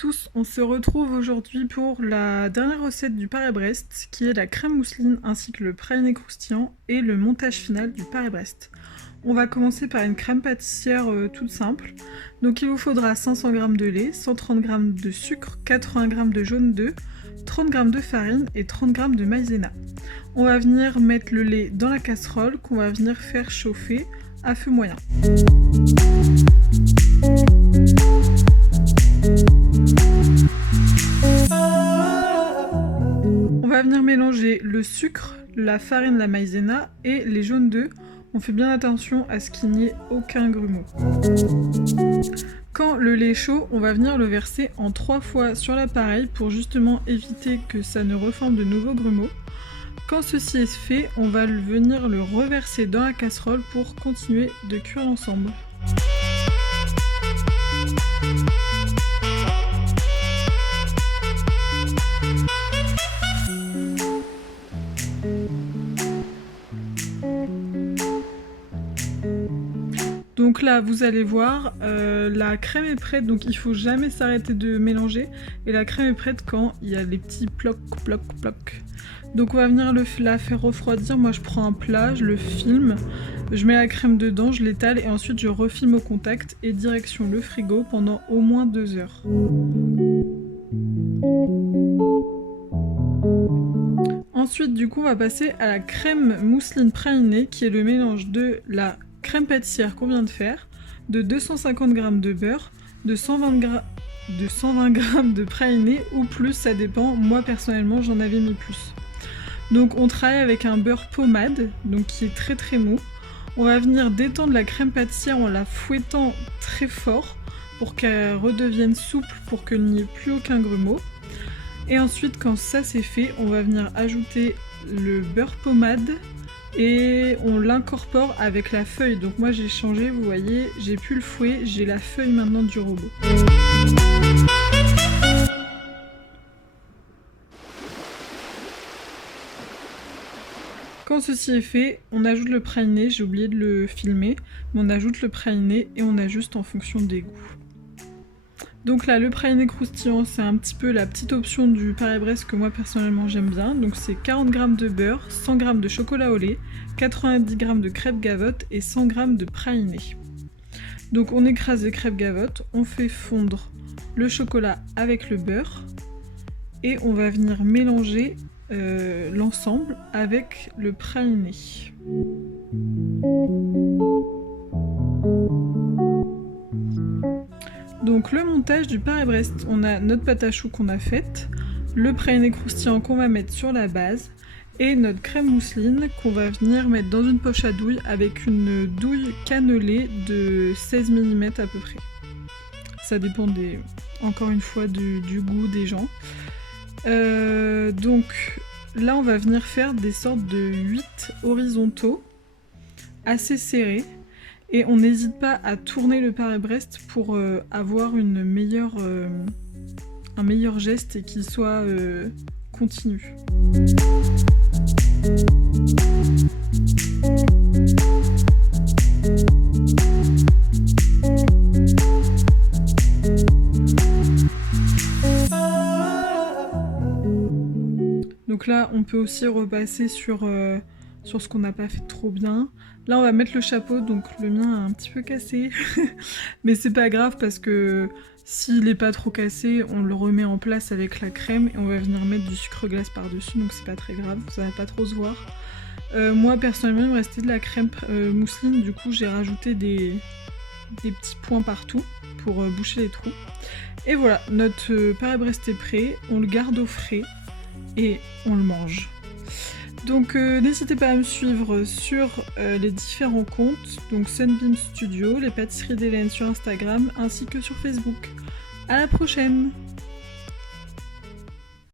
tous, on se retrouve aujourd'hui pour la dernière recette du Paris-Brest qui est la crème mousseline ainsi que le praliné croustillant et le montage final du Paris-Brest. On va commencer par une crème pâtissière toute simple. Donc il vous faudra 500 g de lait, 130 g de sucre, 80 g de jaune d'œuf, 30 g de farine et 30 g de maïzena. On va venir mettre le lait dans la casserole qu'on va venir faire chauffer à feu moyen. On va venir mélanger le sucre, la farine, la maïzena et les jaunes d'œufs. On fait bien attention à ce qu'il n'y ait aucun grumeau. Quand le lait est chaud, on va venir le verser en 3 fois sur l'appareil pour justement éviter que ça ne reforme de nouveaux grumeaux. Quand ceci est fait, on va venir le reverser dans la casserole pour continuer de cuire l'ensemble. Donc là, vous allez voir, la crème est prête, donc il faut jamais s'arrêter de mélanger. Et la crème est prête quand il y a les petits plocs. Donc on va venir la faire refroidir. Moi je prends un plat, je le filme, je mets la crème dedans, je l'étale et ensuite je refilme au contact et direction le frigo pendant au moins 2 heures. Ensuite du coup on va passer à la crème mousseline pralinée qui est le mélange de la crème pâtissière qu'on vient de faire, de 250 g de beurre, de 120 g de praliné ou plus, ça dépend. Moi personnellement j'en avais mis plus. Donc on travaille avec un beurre pommade, donc qui est très mou. On va venir détendre la crème pâtissière en la fouettant très fort pour qu'elle redevienne souple, pour qu'il n'y ait plus aucun grumeau. Et ensuite quand ça c'est fait, on va venir ajouter le beurre pommade et on l'incorpore avec la feuille. Donc moi j'ai changé, vous voyez, j'ai plus le fouet, j'ai la feuille maintenant du robot. Quand ceci est fait, on ajoute le praliné, j'ai oublié de le filmer, mais on ajoute le praliné et on ajuste en fonction des goûts. Donc là, le praliné croustillant, c'est un petit peu la petite option du Paris-Brest que moi personnellement j'aime bien. Donc c'est 40 g de beurre, 100 g de chocolat au lait, 90 g de crêpes gavotte et 100 g de praliné. Donc on écrase les crêpes gavotte, on fait fondre le chocolat avec le beurre et on va venir mélanger l'ensemble avec le praliné. Donc le montage du Paris-Brest, on a notre pâte à choux qu'on a faite, le praliné croustillant qu'on va mettre sur la base et notre crème mousseline qu'on va venir mettre dans une poche à douille avec une douille cannelée de 16 mm à peu près. Ça dépend encore une fois du goût des gens. Donc là on va venir faire des sortes de 8 horizontaux assez serrés et on n'hésite pas à tourner le Paris-Brest pour avoir un meilleur geste et qu'il soit continu. Donc là, on peut aussi repasser sur ce qu'on n'a pas fait trop bien. Là, on va mettre le chapeau, donc le mien est un petit peu cassé. Mais c'est pas grave parce que s'il n'est pas trop cassé, on le remet en place avec la crème et on va venir mettre du sucre glace par-dessus, donc c'est pas très grave, ça va pas trop se voir. Moi, personnellement, il me restait de la crème mousseline, du coup j'ai rajouté des petits points partout pour boucher les trous. Et voilà, notre Paris-Brest est prêt, on le garde au frais et on le mange. Donc n'hésitez pas à me suivre sur les différents comptes, donc Sunbeam Studio, les pâtisseries d'Hélène sur Instagram ainsi que sur Facebook. À la prochaine!